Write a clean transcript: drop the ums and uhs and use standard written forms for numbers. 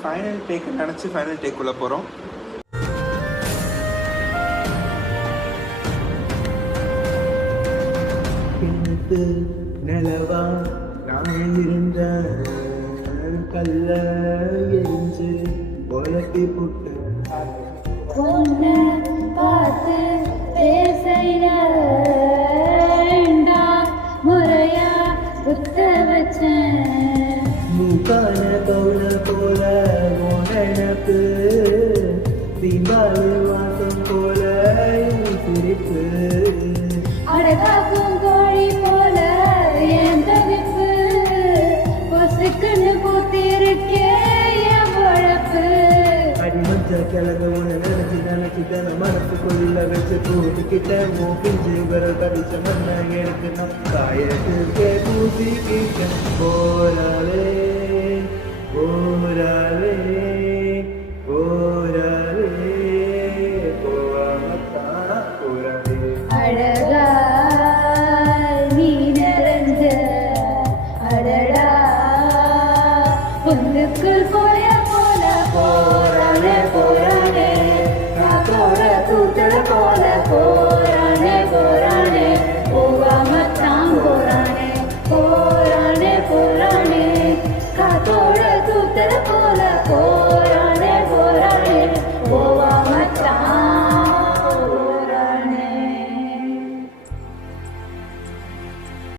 Final டேக்கு நினச்சி final டேக்குள்ளே போகிறோம். பின்னுக்கு நிலவா நான் இருந்த கல்ல எரிஞ்சு உலப்பி புட்டு பொண்ணு பார்த்து பேசையில முறையா புத்த வச்சேன். மூக்கான கவுல போல நினப்பு தீபாவளி வாசம் போல சிரிப்பு அடகாக்கும் கோழி போல என் தவிப்பு பொசுக்குன்னு பூத்திருக்கே என் பொழப்பு. அடிமஞ்ச கிழங்கு ஒன்று நினைச்சு தான மனசுக்குள்ள வச்சு பூட்டிக்கிட்ட மூக்கிஞ்சு விரல் கடிச்ச மண்ணை எடுக்கணும் காயத்துக்கே பூசிக்கிட்ட போராளே போராளே